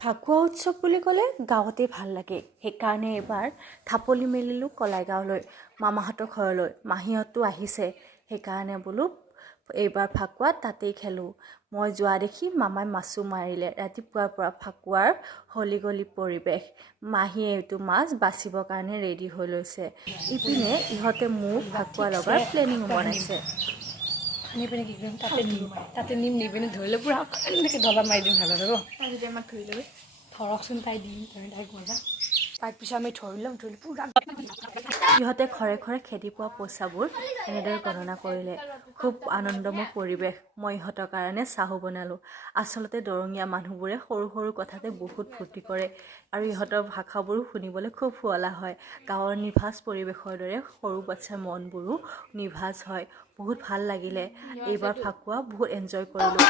ফাকুৱা উৎসৱ বুলি ক'লে গাঁৱতেই ভাল লাগে। সেইকাৰণে এইবাৰ থাপলি মেলিলোঁ কলাইগাঁৱলৈ, মামাহঁতৰ ঘৰলৈ। মাহীহঁতো আহিছে, সেইকাৰণে বোলো এইবাৰ ফাকুৱাত তাতেই খেলোঁ। মই যোৱা দেখি মামাই মাছো মাৰিলে। ৰাতিপুৱাৰ পৰা ফাকুৱাৰ হলি গলি পৰিৱেশ। মাহীয়ে এইটো মাছ বাচিবৰ কাৰণে ৰেডি হৈ লৈছে। ইপিনে ইহঁতে মোক ফাকুৱা লগাৰ প্লেনিঙো বনাইছে। সানি পিনে কি কৰিম, তাতে নিম নি পিনে ধৰি লৈ পুৰা এনেকৈ ডলা মাৰি দিম ভাল হ'ব। তাই যদি আমাক ধৰি ল'বি ধৰকচোন, তাই দিম তাইক মজা। তাৰ পিছত আমি ধৰি ল'ম, ধৰি পুৰা ইহঁতে ঘৰে ঘৰে খেদি পোৱা পইচাবোৰ এনেদৰে গণনা কৰিলে। খুব আনন্দময় পৰিৱেশ। মই ইহঁতৰ কাৰণে চাহো বনালোঁ। আচলতে দৰঙীয়া মানুহবোৰে সৰু সৰু কথাতে বহুত ফূৰ্তি কৰে আৰু ইহঁতৰ ভাষাবোৰো শুনিবলৈ খুব শুৱলা হয়। গাঁৱৰ নিভাঁজ পৰিৱেশৰ দৰে সৰু বাচ্ছাৰ মনবোৰো নিভাঁজ হয়। বহুত ভাল লাগিলে। এইবাৰ ফাকুৱা বহুত এনজয় কৰিলোঁ।